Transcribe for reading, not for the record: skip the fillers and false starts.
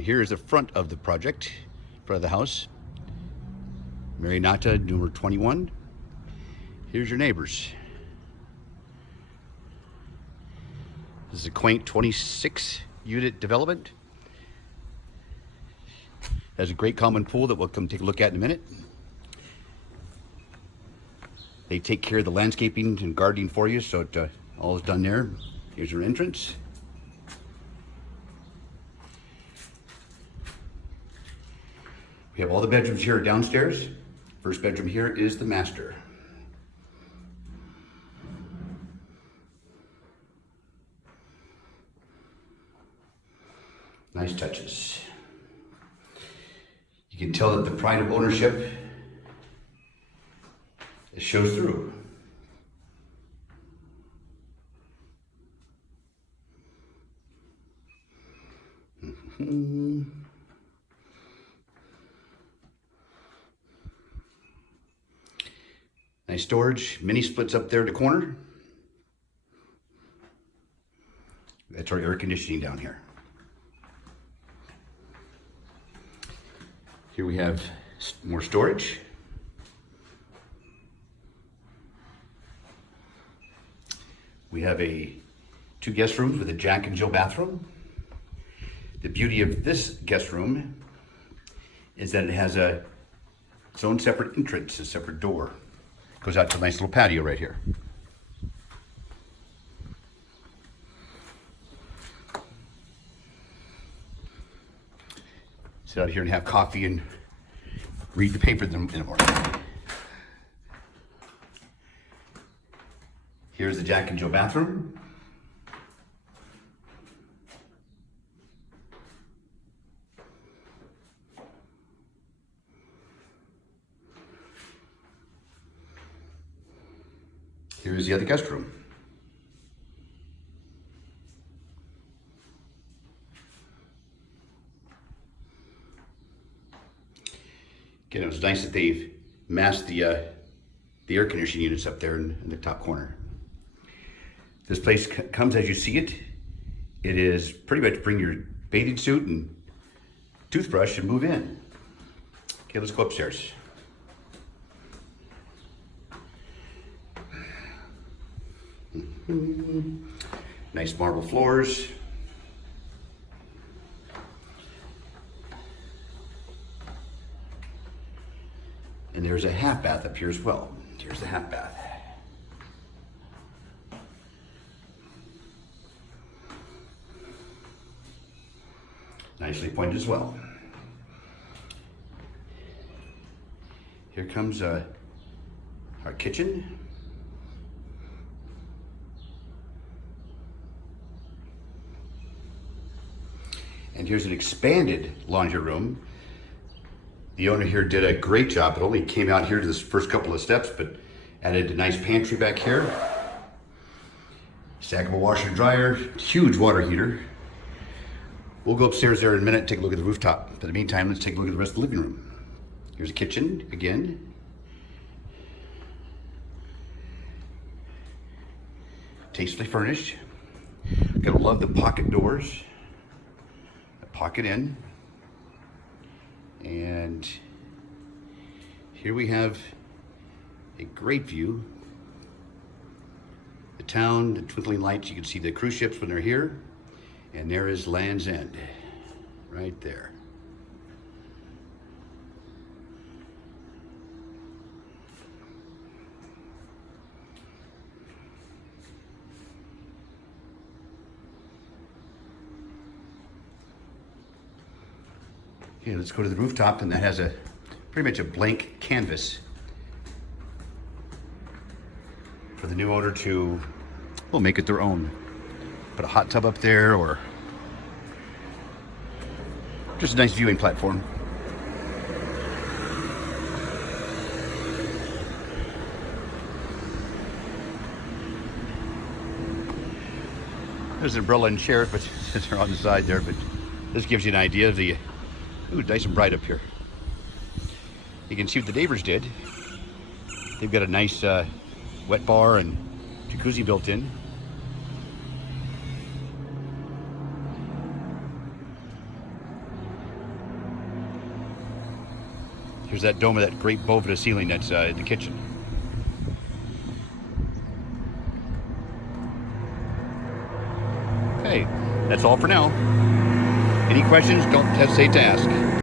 Here is the front of the project, front of the house. Maranata number 21. Here's your neighbors. This is a quaint 26 unit development. Has a great common pool that we'll come take a look at in a minute. They take care of the landscaping and gardening for you, so it all is done there. Here's your entrance. We have all the bedrooms here downstairs. First bedroom here is the master. Nice touches. You can tell that the pride of ownership, it shows through. Nice storage, mini splits up there in the corner. That's our air conditioning down here. Here we have more storage. We have two guest rooms with a Jack and Jill bathroom. The beauty of this guest room is that it has its own separate entrance, a separate door. Goes out to a nice little patio right here. Sit out here and have coffee and read the paper in the morning. Here's the Jack and Jill bathroom. Here's the other guest room. Again, it was nice that they've masked the air conditioning units up there in the top corner. This place comes as you see it. It is pretty much bring your bathing suit and toothbrush and move in. Okay, let's go upstairs. Nice marble floors. And there's a half bath up here as well. Here's the half bath. Nicely pointed as well. Here comes our kitchen. And here's an expanded laundry room. The owner here did a great job. It only came out here to this first couple of steps, but added a nice pantry back here. Stackable washer and dryer, huge water heater. We'll go upstairs there in a minute and take a look at the rooftop. But in the meantime, let's take a look at the rest of the living room. Here's a kitchen again. Tastefully furnished. Gotta love the pocket doors. Pocket in, and here we have a great view. The town, the twinkling lights, you can see the cruise ships when they're here, and there is Land's End, right there. Okay, let's go to the rooftop, and that has pretty much a blank canvas for the new owner to, well, make it their own. Put a hot tub up there, or just a nice viewing platform. There's an umbrella and chairs, but they're on the side there, but this gives you an idea of the, ooh, nice and bright up here. You can see what the neighbors did. They've got a nice wet bar and jacuzzi built in. Here's that dome of that great Bovida ceiling that's in the kitchen. Okay, that's all for now. Any questions, don't hesitate to ask.